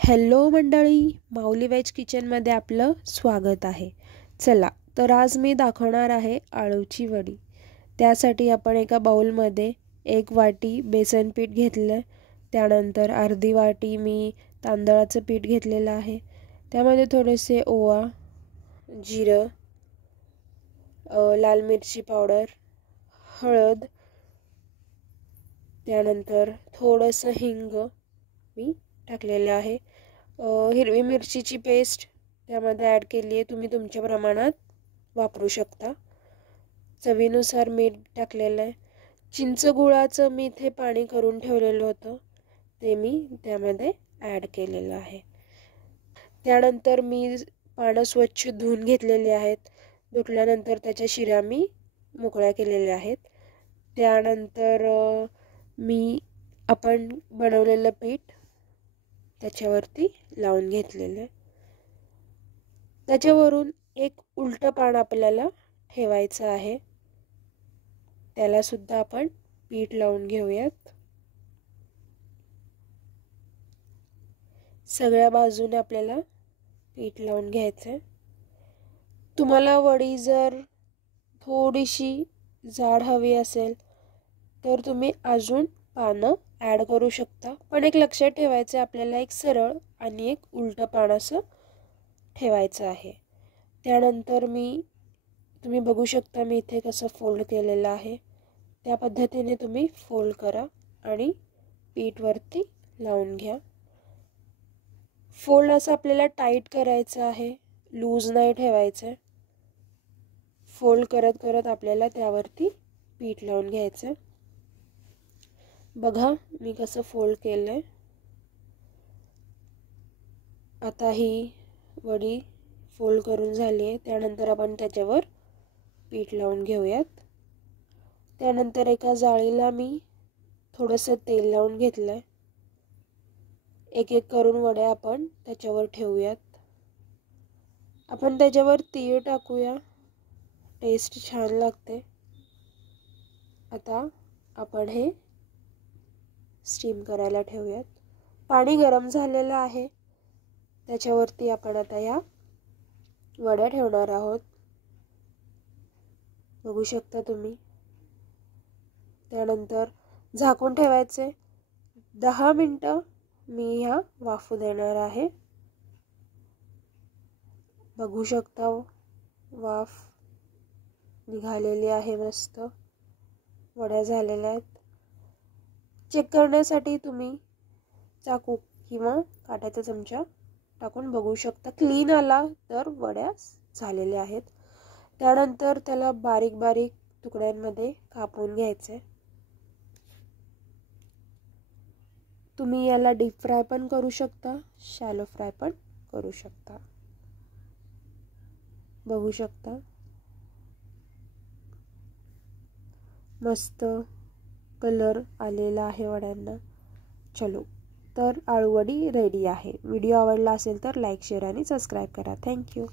Hello मंडळी, माऊली veg किचनमध्ये आपलं स्वागत आहे। चला तर आज मी दाखवणार आहे आळूची वडी। त्यासाठी आपण एका बाउलमध्ये 1 वाटी बेसन पीठ घेतलं, त्यानंतर अर्धी वाटी मी तांदळाचं पीठ घेतलेलं आहे। त्यामध्ये थोडेसे ओवा, जिरं, लाल मिरची पावडर, हळद, त्यानंतर थोडंसं हिंग मी टाकलेले आहे। हिरवी मिरचीची पेस्ट त्यामध्ये ॲड केली आहे, तुम्ही तुमच्या प्रमाणात वापरू शकता। चवीनुसार मीठ टाकलेलं आहे। चिंच गुळाचं मी इथे पाणी करून ठेवलेलं होतं, ते मी त्यामध्ये ॲड केलेलं आहे। त्यानंतर मी पानं स्वच्छ धुवून घेतलेली आहेत। धुतल्यानंतर त्याच्या शिरा मी मोकळ्या केलेल्या आहेत। त्यानंतर आपण बनवलेलं पीठ त्याच्यावरती लावून घेतलेलं आहे। त्याच्यावरून एक उलटं पान आपल्याला ठेवायचं आहे, त्याला सुद्धा आपण पीठ लावून घेऊयात। सगळ्या बाजूने आपल्याला पीठ लावून घ्यायचं आहे। तुम्हाला वडी जर थोडीशी जाड हवी असेल तर तुम्ही अजून पानं ॲड करू शकता, पण एक लक्षात ठेवायचं आपल्याला एक सरळ आणि एक उलटं पान असं ठेवायचं आहे। त्यानंतर तुम्ही बघू शकता मी इथे कसं फोल्ड केलेलं आहे, त्या पद्धतीने तुम्ही फोल्ड करा आणि पीठ वरती लावून घ्या। फोल्ड असं आपल्याला टाईट करायचं आहे, लूज नाही ठेवायचं। फोल्ड करत करत आपल्याला त्यावरती पीठ लावून घ्यायचं। बघा मी कसं फोल्ड केलंय। आता ही वडी फोल्ड करून झाली आहे। त्यानंतर आपण त्याच्यावर पीठ लावून घेऊयात। त्यानंतर एका जाळीला मी थोडंसं तेल लावून घेतलंय। एक एक करून वड्या आपण त्याच्यावर ठेवूयात। आपण त्याच्यावर तीळ टाकूया, टेस्ट छान लागते। आता आपण हे स्टीम करायला ठेवूयात। पाणी गरम झालेलं आहे, त्याच्यावरती आपण आता या वड्या ठेवणार आहोत, बघू शकता तुम्ही। त्यानंतर झाकून ठेवायचे। 10 मिनिटं मी ह्या वाफू देणार आहे। बघू शकता वाफ निघालेली आहे, मस्त वड्या झालेल्या आहेत। चेक करण्यासाठी तुम्ही चाकू किंवा काट्याचा चमचा टाकून बघू शकता। क्लीन आला तर वड्या झालेल्या आहेत। त्यानंतर त्याला बारीक बारीक तुकड्यांमध्ये कापून घ्यायचे। तुम्ही याला डीप फ्राय पण करू शकता, शॅलो फ्राय पण करू शकता, बघू शकता मस्त कलर आलेला आहे वड्यांना। चलो तर आळूवडी रेडी आहे। व्हिडिओ आवडला असेल तर लाईक, शेअर आणि सबस्क्राईब करा। थँक्यू।